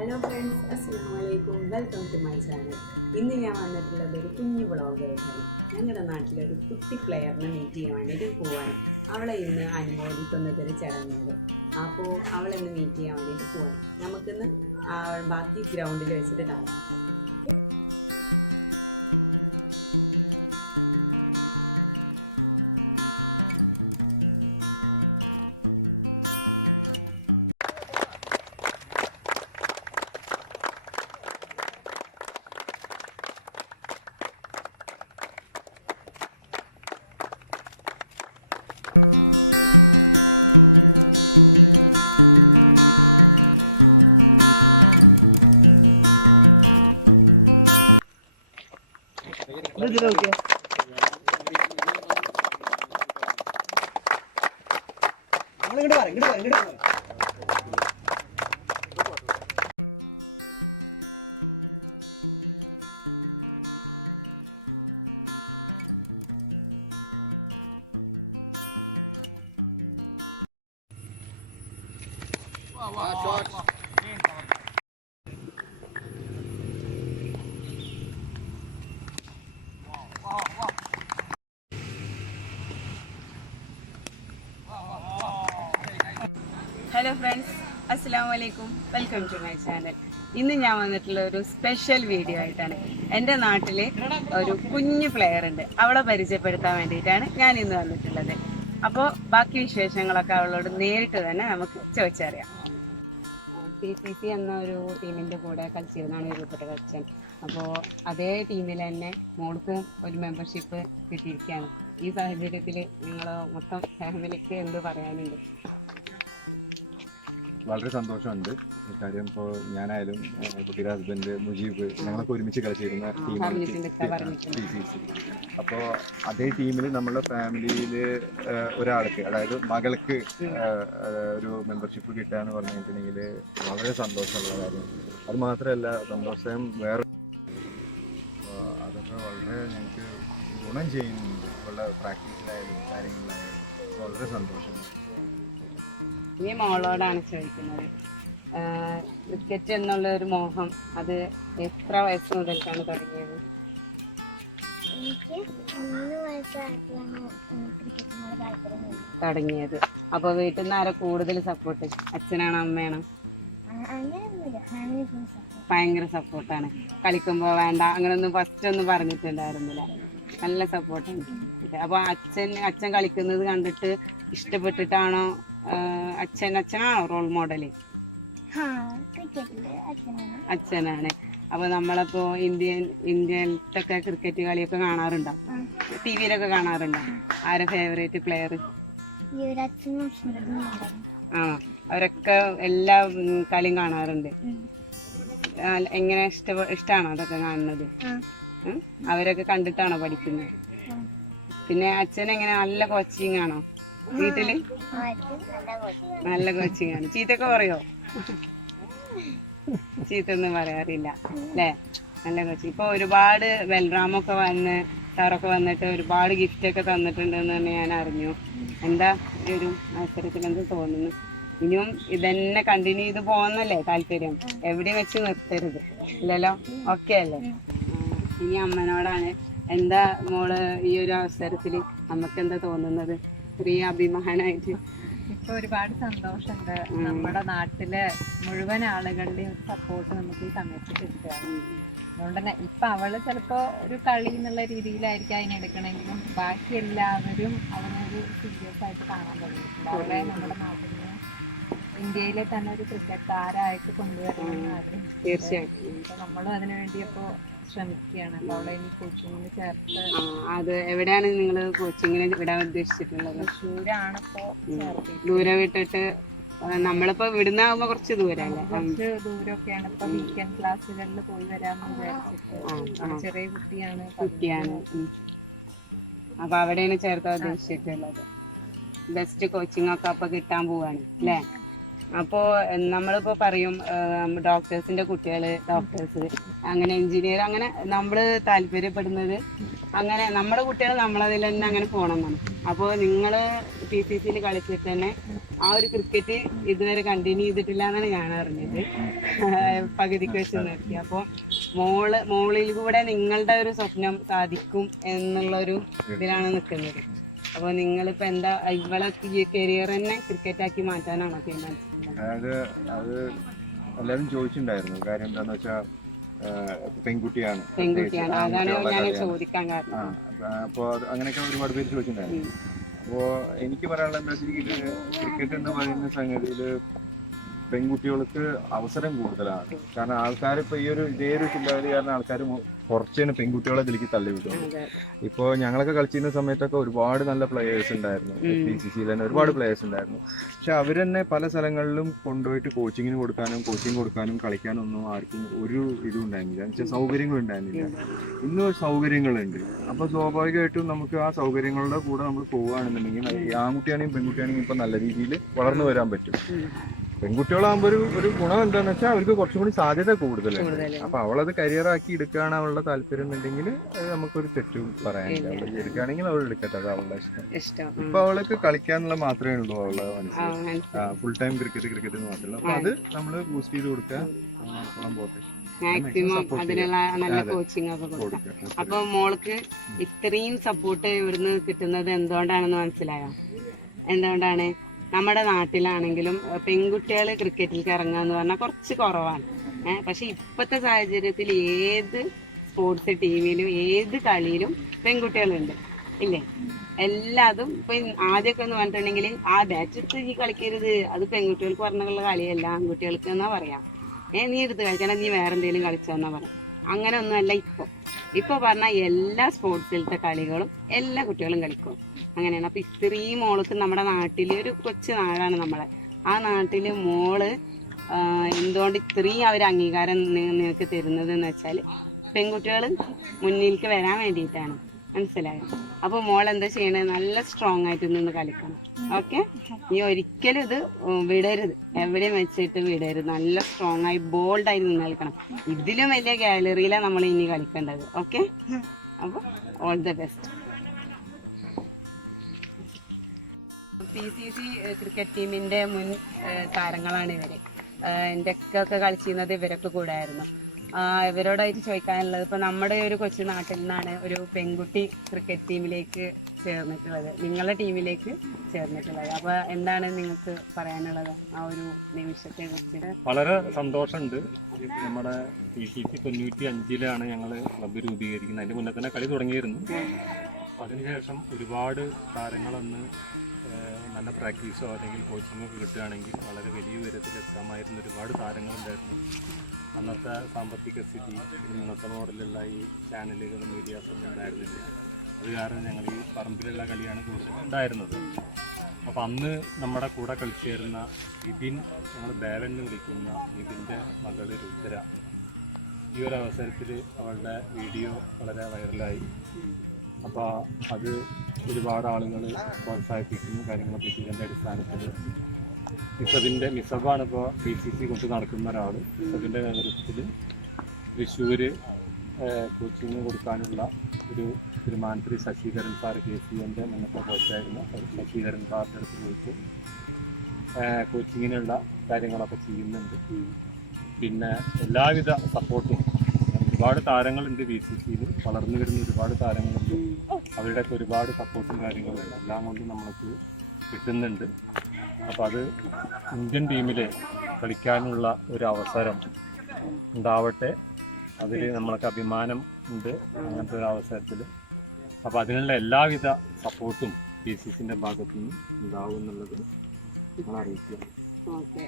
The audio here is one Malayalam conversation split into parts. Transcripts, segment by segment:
ഹലോ ഫ്രണ്ട്സ് അസ്സാം വലൈക്കും വെൽക്കം ടു മൈ ചാനൽ ഇന്ന് ഞാൻ വന്നിട്ടുള്ളത് ഒരു കുഞ്ഞു ബ്ലോഗായിട്ടാണ് ഞങ്ങളുടെ നാട്ടിലൊരു കുട്ടി പ്ലെയറിനെ മീറ്റ് ചെയ്യാൻ വേണ്ടിയിട്ട് പോവാണ്. അവളെ ഇന്ന് അനുമോദിക്കുന്നതൊരു ചടങ്ങുണ്ട്. അപ്പോൾ അവളെ ഇന്ന് മീറ്റ് ചെയ്യാൻ വേണ്ടിയിട്ട് പോവാണ്. നമുക്കിന്ന് ബാക്കി ഗ്രൗണ്ടിൽ വെച്ചിട്ട് കാണാം. നമ്മളിങ്ങോട്ട് പറ ഇങ്ങോട്ട് പറ ഇങ്ങോട്ട് പറ അസ്സാം വലൈക്കും വെൽക്കം ടു മൈ ചാനൽ ഇന്ന് ഞാൻ വന്നിട്ടുള്ള ഒരു സ്പെഷ്യൽ വീഡിയോ ആയിട്ടാണ്. എന്റെ നാട്ടിലെ ഒരു കുഞ്ഞു പ്ലെയർ ഉണ്ട്. അവളെ പരിചയപ്പെടുത്താൻ വേണ്ടിയിട്ടാണ് ഞാൻ ഇന്ന് വന്നിട്ടുള്ളത്. അപ്പോൾ ബാക്കി വിശേഷങ്ങളൊക്കെ അവളോട് നേരിട്ട് തന്നെ നമുക്ക് ചോദിച്ചറിയാം. സി സി സി എന്ന ഒരു ടീമിന്റെ കൂടെ കളിച്ചിരുന്നാണ് രൂപപ്പെട്ട കളിച്ചൻ അപ്പോൾ അതേ ടീമിൽ തന്നെ മോൾക്ക് ഒരു മെമ്പർഷിപ്പ് കിട്ടിയിരിക്കുകയാണ്. ഈ സാഹചര്യത്തിൽ നിങ്ങൾ മൊത്തം ഫാമിലിക്ക് എന്ത് പറയാനുണ്ട്? വളരെ സന്തോഷമുണ്ട്. കാര്യം ഇപ്പോൾ ഞാനായാലും കുട്ടിയുടെ ഹസ്ബൻഡ് മുജീബ് ഞങ്ങളൊക്കെ ഒരുമിച്ച് കളിച്ചിരുന്ന ടീമാണ് ടി സി സി അപ്പോൾ അതേ ടീമിൽ നമ്മുടെ ഫാമിലിയിൽ ഒരാൾക്ക് അതായത് മകൾക്ക് ഒരു മെമ്പർഷിപ്പ് കിട്ടുക എന്ന് പറഞ്ഞിട്ടുണ്ടെങ്കിൽ വളരെ സന്തോഷമുള്ള കാര്യം. അത് മാത്രമല്ല സന്തോഷം വേറെ അതൊക്കെ വളരെ ഞങ്ങൾക്ക് ഗുണം ചെയ്യുന്നുണ്ട്. ഉള്ള പ്രാക്ടീസിലായാലും കാര്യങ്ങളിലായാലും വളരെ സന്തോഷമുണ്ട്. ഇനി മോളോടാണ് ചോദിക്കുന്നത്. ക്രിക്കറ്റ് എന്നുള്ള ഒരു മോഹം അത് എത്ര വയസ്സ് മുതൽക്കാണ് തുടങ്ങിയത്. തുടങ്ങിയത്. അപ്പൊ വീട്ടിൽ നിന്ന് ആരെ കൂടുതൽ സപ്പോർട്ട് അച്ഛനാണോ അമ്മയാണോ? ഭയങ്കര സപ്പോർട്ടാണ് കളിക്കുമ്പോ വേണ്ട അങ്ങനൊന്നും ഫസ്റ്റ് ഒന്നും പറഞ്ഞിട്ടുണ്ടായിരുന്നില്ല. നല്ല സപ്പോർട്ടാണ് അപ്പൊ അച്ഛൻ അച്ഛൻ കളിക്കുന്നത് കണ്ടിട്ട് ഇഷ്ടപ്പെട്ടിട്ടാണോ അച്ഛൻ അച്ഛനാണോ റോൾ മോഡൽ അച്ഛനാണ്. അപ്പൊ നമ്മളിപ്പോ ഇന്ത്യൻ ഇന്ത്യയിലത്തൊക്കെ ക്രിക്കറ്റ് കളിയൊക്കെ കാണാറുണ്ടോ? ടി വിയിലൊക്കെ കാണാറുണ്ടോ? ആരെ ഫേവറേറ്റ് പ്ലെയർ ആ അവരൊക്കെ എല്ലാ കളിയും കാണാറുണ്ട്. എങ്ങനെ ഇഷ്ട ഇഷ്ടമാണോ അതൊക്കെ കാണുന്നത്? അവരൊക്കെ കണ്ടിട്ടാണോ പഠിക്കുന്നത്? പിന്നെ അച്ഛൻ എങ്ങനെ നല്ല കോച്ചിങ് ആണോ? വീട്ടിൽ? നല്ല കോച്ച് കോച്ചിങ് ആണ് ചീത്തൊക്കെ പറയോ? ചീത്തൊന്നും പറയാറില്ല അല്ലേ? നല്ല കോച്ചിങ് ഇപ്പൊ ഒരുപാട് ബൽറാമൊക്കെ വന്ന് സാറൊക്കെ വന്നിട്ട് ഒരുപാട് ഗിഫ്റ്റ് ഒക്കെ തന്നിട്ടുണ്ട് എന്ന് തന്നെ ഞാൻ അറിഞ്ഞു. എന്താ ഈ ഒരു അവസരത്തിൽ എന്ത് തോന്നുന്നു? ഇനിയും ഇതന്നെ കണ്ടിന്യൂ ചെയ്ത് പോകുന്നല്ലേ താല്പര്യം? എവിടെയും വെച്ച് നിർത്തരുത്. ഇല്ലല്ലോ? ഓക്കെ അല്ലേ? ഇനി അമ്മനോടാണ് എന്താ മോൾ ഈ ഒരു അവസരത്തിൽ നമുക്ക് എന്താ തോന്നുന്നത്? സ്ത്രീ അഭിമാനായിട്ട്. ഇപ്പൊ ഒരുപാട് സന്തോഷമുണ്ട്. നമ്മുടെ നാട്ടിലെ മുഴുവൻ ആളുകളുടെയും സപ്പോർട്ട് നമുക്ക് ഈ സമയത്ത് കിട്ടുകയാണ് അതുകൊണ്ട് തന്നെ ഇപ്പൊ അവൾ ചിലപ്പോ ഒരു കളി എന്നുള്ള രീതിയിലായിരിക്കും അതിനെ എടുക്കണമെങ്കിലും ബാക്കി എല്ലാവരും അവനൊരു സീരിയസ് ആയിട്ട് കാണാൻ തുടങ്ങിയിട്ടുണ്ട്. അവളെ നമ്മുടെ നാട്ടിൽ നിന്ന് ഇന്ത്യയിലെ തന്നെ ഒരു ക്രിക്കറ്റ് താരമായിട്ട് കൊണ്ടുവരണമെന്ന് തീർച്ചയായിട്ടും. അപ്പൊ നമ്മളും അതിനുവേണ്ടി വേണ്ടി ഇപ്പോ ശ്രമിക്കുകയാണ്. അപ്പൊ അവളെ ഇനി കോച്ചിങ്ങിന് ചേർത്ത് അത് എവിടെയാണ് നിങ്ങൾ കോച്ചിങ്ങിന് വിടാൻ ഉദ്ദേശിച്ചിട്ടുള്ളത്? തൃശ്ശൂരാണ് ഇപ്പോൾ ചേർത്തിട്ട് ദൂരെ വിട്ടിട്ട് നമ്മളിപ്പോ ഇവിടുന്നാകുമ്പോ കുറച്ച് ദൂരല്ലേ? കുറച്ച് ദൂരമൊക്കെയാണ് ഇപ്പൊ വീക്കെൻഡ് ക്ലാസ്സുകളിൽ പോയി വരാമെന്ന് വിചാരിച്ചിട്ട്. ചെറിയ കുട്ടിയാണ് അപ്പൊ കുട്ടിയാണ്. അപ്പൊ അവിടെയാണ് ചേർക്കാൻ ഉദ്ദേശിച്ചിട്ടുള്ളത്. ബെസ്റ്റ് കോച്ചിങ് ഒക്കെ അപ്പൊ കിട്ടാൻ പോവാണ് അല്ലേ? അപ്പോ നമ്മളിപ്പോ പറയും ഡോക്ടേഴ്സിന്റെ കുട്ടികൾ ഡോക്ടേഴ്സ് അങ്ങനെ എഞ്ചിനീയർ അങ്ങനെ നമ്മൾ താല്പര്യപ്പെടുന്നത് അങ്ങനെ നമ്മുടെ കുട്ടികൾ നമ്മളതിൽ തന്നെ അങ്ങനെ പോകണം എന്നാണ് അപ്പോൾ നിങ്ങൾ പി സി സിയിൽ കളിച്ചിട്ട് തന്നെ ആ ഒരു ക്രിക്കറ്റ് ഇതുവരെ കണ്ടിന്യൂ ചെയ്തിട്ടില്ല എന്നാണ് ഞാൻ അറിഞ്ഞത് പകുതിക്ക് വെച്ച് നിർത്തി. അപ്പോൾ മോൾ മോളിൽ കൂടെ നിങ്ങളുടെ ഒരു സ്വപ്നം സാധിക്കും എന്നുള്ളൊരു ഇതിലാണ് നിൽക്കുന്നത് അപ്പോൾ നിങ്ങളിപ്പോൾ എന്താ ഇവളെ കരിയർ തന്നെ ക്രിക്കറ്റ് ആക്കി മാറ്റാനാണോ തീരുമാനിച്ചത് അതായത് അത് എല്ലാവരും ചോദിച്ചിട്ടുണ്ടായിരുന്നു. കാര്യം എന്താന്ന് വെച്ചാൽ പെൺകുട്ടിയാണ്. പെൺകുട്ടിയാണ്. അതാണ് ഞാൻ ചോദിക്കാൻ കാരണം. അപ്പോൾ അങ്ങനെയൊക്കെ ഒരുപാട് പേര് ചോദിച്ചിട്ടുണ്ടായിരുന്നു. അപ്പോൾ എനിക്ക് പറയാനുള്ള എന്താ വെച്ചാൽ ക്രിക്കറ്റ് എന്ന് പറയുന്ന സംഗതിയിൽ പെൺകുട്ടികൾക്ക് അവസരം കൂടുതലാണ്. കാരണം ആൾക്കാർ ഇപ്പോൾ ഈ ഒരു ഇതേ ഒരു ചിന്താഗതി കാരണം ആൾക്കാർ കുറച്ചാണ് പെൺകുട്ടികളെ ഇതിലേക്ക് തള്ളി വിടുന്നത് ഇപ്പോൾ ഞങ്ങളൊക്കെ കളിച്ചിരുന്ന സമയത്തൊക്കെ ഒരുപാട് നല്ല പ്ലേയേഴ്സ് ഉണ്ടായിരുന്നു. പി സി സിയിൽ തന്നെ ഒരുപാട് പ്ലേയേഴ്സ് ഉണ്ടായിരുന്നു. പക്ഷെ അവർ തന്നെ പല സ്ഥലങ്ങളിലും കൊണ്ടുപോയിട്ട് കോച്ചിങ്ങിന് കൊടുക്കാനും കോച്ചിങ് കൊടുക്കാനും കളിക്കാനും ഒന്നും ആർക്കും ഒരു ഇതും ഉണ്ടായിരുന്നില്ല. എന്ന് വെച്ചാൽ സൗകര്യങ്ങൾ ഉണ്ടായിരുന്നില്ല. ഇന്ന് സൗകര്യങ്ങളുണ്ട്. അപ്പോൾ സ്വാഭാവികമായിട്ടും നമുക്ക് ആ സൗകര്യങ്ങളുടെ കൂടെ നമ്മൾ പോവുകയാണെന്നുണ്ടെങ്കിൽ ആൺകുട്ടിയാണെങ്കിലും പെൺകുട്ടിയാണെങ്കിലും ഇപ്പം നല്ല രീതിയിൽ വളർന്നു വരാൻ പറ്റും. പെൺകുട്ടികളാകുമ്പോൾ ഒരു ഒരു ഗുണം എന്താണെന്ന് വെച്ചാൽ അവർക്ക് കുറച്ചും കൂടി സാധ്യത കൂടുതലുണ്ട് കൂടുതൽ അപ്പൊ അവളത് കരിയറാക്കി എടുക്കുകയാണ് അവളുടെ താല്പര്യം എന്നുണ്ടെങ്കിൽ അത് നമുക്കൊരു തെറ്റും പറയാനില്ല. അവൾ എടുക്കുകയാണെങ്കിൽ അവൾ എടുക്കട്ടെ അത് അവളുടെ ഇഷ്ടം. ഇപ്പൊ അവൾക്ക് കളിക്കാന്നുള്ള മാത്രമേ ഉള്ളൂ അവളുടെ മനസ്സിലായി. ഫുൾ ടൈം ക്രിക്കറ്റ് ക്രിക്കറ്റ് എന്ന് മാത്രമല്ല. അപ്പൊ അത് നമ്മൾ ബൂസ്റ്റ് ചെയ്ത് കൊടുക്കുക. മാക്സിമം അതിനുള്ള നല്ല. കോച്ചിങ് ഒക്കെ കൊടുക്കാം. അപ്പൊ മോൾക്ക് ഇത്രയും സപ്പോർട്ട് ഇവിടുന്ന് കിട്ടുന്നത് എന്തുകൊണ്ടാണെന്ന് മനസ്സിലായോ? എന്തുകൊണ്ടാണ്? നമ്മുടെ നാട്ടിലാണെങ്കിലും പെൺകുട്ടികൾ ക്രിക്കറ്റിലേക്ക് ഇറങ്ങുക എന്ന് പറഞ്ഞാൽ കുറച്ച് കുറവാണ്. ഏഹ് പക്ഷെ ഇപ്പോഴത്തെ സാഹചര്യത്തിൽ ഏത് സ്പോർട്സ് ടീമിലും ഏത് കളിയിലും പെൺകുട്ടികളുണ്ട്. ഇല്ലേ? എല്ലാതും ഇപ്പൊ ആദ്യമൊക്കെ എന്ന് പറഞ്ഞിട്ടുണ്ടെങ്കിൽ ആ ബാറ്റ് എടുത്ത് ഈ കളിക്കരുത്. അത് പെൺകുട്ടികൾക്ക് പറഞ്ഞുള്ള കളിയല്ല ആൺകുട്ടികൾക്ക് എന്നാ പറയാം. ഏ നീ എടുത്ത് കളിക്കണം നീ വേറെ എന്തെങ്കിലും കളിച്ചോന്നാ പറയാം. അങ്ങനെ ഒന്നുമല്ല ഇപ്പൊ. ഇപ്പൊ പറഞ്ഞ എല്ലാ സ്പോർട്സിലത്തെ കളികളും എല്ലാ കുട്ടികളും കളിക്കും. അങ്ങനെയാണ്. അപ്പൊ ഇത്രയും മോൾക്ക് നമ്മുടെ നാട്ടിലെ ഒരു കൊച്ചു നാടാണ് നമ്മളെ. ആ നാട്ടിൽ മോൾ എന്തുകൊണ്ട് ഇത്രയും അവർ അംഗീകാരം നിങ്ങൾക്ക് തരുന്നത് എന്ന് വെച്ചാൽ പെൺകുട്ടികൾ മുന്നിലേക്ക് വരാൻ വേണ്ടിയിട്ടാണ്. മനസ്സിലായോ? അപ്പൊ മോൾ എന്താ ചെയ്യണേ? നല്ല സ്ട്രോങ് ആയിട്ട് നിന്ന് കളിക്കണം. ഓക്കെ നീ ഒരിക്കലും ഇത് വിടരുത്. എവിടെയും വെച്ചിട്ട് വിടരുത്. നല്ല സ്ട്രോങ് ആയി ബോൾഡ് ആയി നിന്ന് കളിക്കണം. ഇതിലും വലിയ ഗാലറിയിലാണ് നമ്മൾ ഇനി കളിക്കേണ്ടത്. ഓക്കെ അപ്പൊ all the best P C C cricket ടീമിന്റെ മുൻ താരങ്ങളാണ് ഇവർ. എന്റെ ഒക്കെ കളിച്ചിരുന്നത് ഇവരൊക്കെ കൂടെ ആയിരുന്നു. ഇവരോടായിട്ട് ചോദിക്കാനുള്ളത്. ഇപ്പൊ നമ്മുടെ ഒരു കൊച്ചു നാട്ടിൽ നിന്നാണ് ഒരു പെൺകുട്ടി ക്രിക്കറ്റ് ടീമിലേക്ക് ചേർന്നിട്ടുള്ളത്. നിങ്ങളുടെ ടീമിലേക്ക് ചേർന്നിട്ടുള്ളത്. അപ്പൊ എന്താണ് നിങ്ങൾക്ക് പറയാനുള്ളത് ആ ഒരു നിമിഷത്തെ കുറിച്ച്? വളരെ സന്തോഷമുണ്ട്. നമ്മുടെ തൊണ്ണൂറ്റി അഞ്ചിലാണ് ഞങ്ങൾ ക്ലബ്ബ് രൂപീകരിക്കുന്നത്. അതിന്റെ മുന്നേ തന്നെ കളി തുടങ്ങിയിരുന്നു. അതിനുശേഷം ഒരുപാട് താരങ്ങളന്ന് നല്ല പ്രാക്ടീസോ അല്ലെങ്കിൽ കോച്ചിങ്ങോ കിട്ടുകയാണെങ്കിൽ വളരെ വലിയ ഉയരത്തിലെത്താമായിരുന്ന ഒരുപാട് താരങ്ങളുണ്ടായിരുന്നു അന്നത്തെ സാമ്പത്തിക സ്ഥിതി ഇന്നത്തെ മോഡലുള്ള ഈ ചാനലുകളും മീഡിയാസൊന്നും ഉണ്ടായിരുന്നില്ല. അത് കാരണം ഞങ്ങൾ ഈ പറമ്പിലുള്ള കളിയാണ് കൂടുതൽ ഉണ്ടായിരുന്നത്. അപ്പോൾ അന്ന് നമ്മുടെ കൂടെ കളിച്ചേരുന്ന വിപിൻ ഞങ്ങൾ ദേവൻ എന്ന് വിളിക്കുന്ന വിപിന്റെ മകൾ രുദ്ര. ഈ ഒരു അവസരത്തിൽ അവളുടെ വീഡിയോ വളരെ വൈറലായി അപ്പോൾ അത് ഒരുപാട് ആളുകൾ പ്രോത്സാഹിപ്പിക്കുന്നു കാര്യങ്ങളൊക്കെ ചെയ്യേണ്ട അടിസ്ഥാനത്തിൽ മിസബിന്റെ മിസബാണ് ഇപ്പോൾ പി സി സി കൊണ്ട് നടക്കുന്ന ഒരാൾ മിസബിന്റെ നേതൃത്വത്തിൽ തൃശ്ശൂർ കോച്ചിങ് കൊടുക്കാനുള്ള ഒരു തീരുമാനത്തിൽ ശശിധരൻ സാർ കെ സി എന്റെ മുന്നത്തെ കോച്ചായിരുന്നു. ശശിധരൻ സാറിന്റെ അടുത്ത് പോയിട്ട് കോച്ചിങ്ങിനുള്ള കാര്യങ്ങളൊക്കെ ചെയ്യുന്നുണ്ട്. പിന്നെ എല്ലാവിധ സപ്പോർട്ടും ഒരുപാട് താരങ്ങളുണ്ട് ബി സി സിയിൽ വളർന്നു വരുന്ന ഒരുപാട് താരങ്ങളുണ്ട്. അവരുടെയൊക്കെ ഒരുപാട് സപ്പോർട്ടും കാര്യങ്ങളും എല്ലാം കൊണ്ട് നമ്മൾക്ക് കിട്ടുന്നുണ്ട്. അപ്പോൾ അത് ഇന്ത്യൻ ടീമിൽ കളിക്കാനുള്ള ഒരു അവസരം ഉണ്ടാവട്ടെ. അതിൽ നമ്മൾക്ക് അഭിമാനം ഉണ്ട് അങ്ങനത്തെ ഒരു അവസരത്തിൽ അപ്പോൾ അതിനുള്ള എല്ലാവിധ സപ്പോർട്ടും പി സി സിന്റെ ഭാഗത്തു നിന്നും ഉണ്ടാവും എന്നുള്ളത് നമ്മൾ അറിയിക്കുക ഓക്കെ.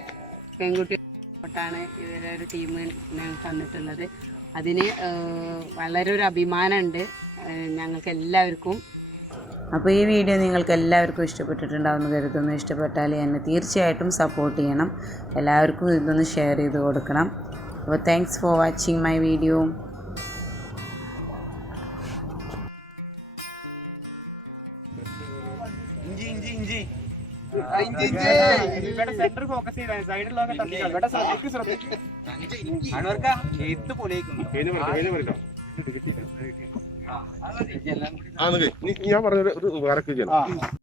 പെൺകുട്ടി ാണ് ഇവരെ ഒരു ടീം ഞങ്ങൾക്ക് തന്നിട്ടുള്ളത്. അതിന് വളരെ ഒരു അഭിമാനമുണ്ട് ഞങ്ങൾക്ക് എല്ലാവർക്കും അപ്പോൾ ഈ വീഡിയോ നിങ്ങൾക്ക് എല്ലാവർക്കും ഇഷ്ടപ്പെട്ടിട്ടുണ്ടാവുമെന്ന് കരുതുന്നു ഇഷ്ടപ്പെട്ടാൽ എന്നെ തീർച്ചയായിട്ടും സപ്പോർട്ട് ചെയ്യണം എല്ലാവർക്കും ഇതൊന്ന് ഷെയർ ചെയ്ത് കൊടുക്കണം അപ്പോൾ thanks for watching my video centre focus ചെയ്താൽ ഇവിടെ ശ്രദ്ധിക്ക് ശ്രദ്ധിക്ക് അണവർക്ക എഴുത്ത് പൊളിയിക്കുന്നു ഞാൻ പറഞ്ഞൊരു ഒരു ഉപകാരമൊക്കെ ചെയ്യണം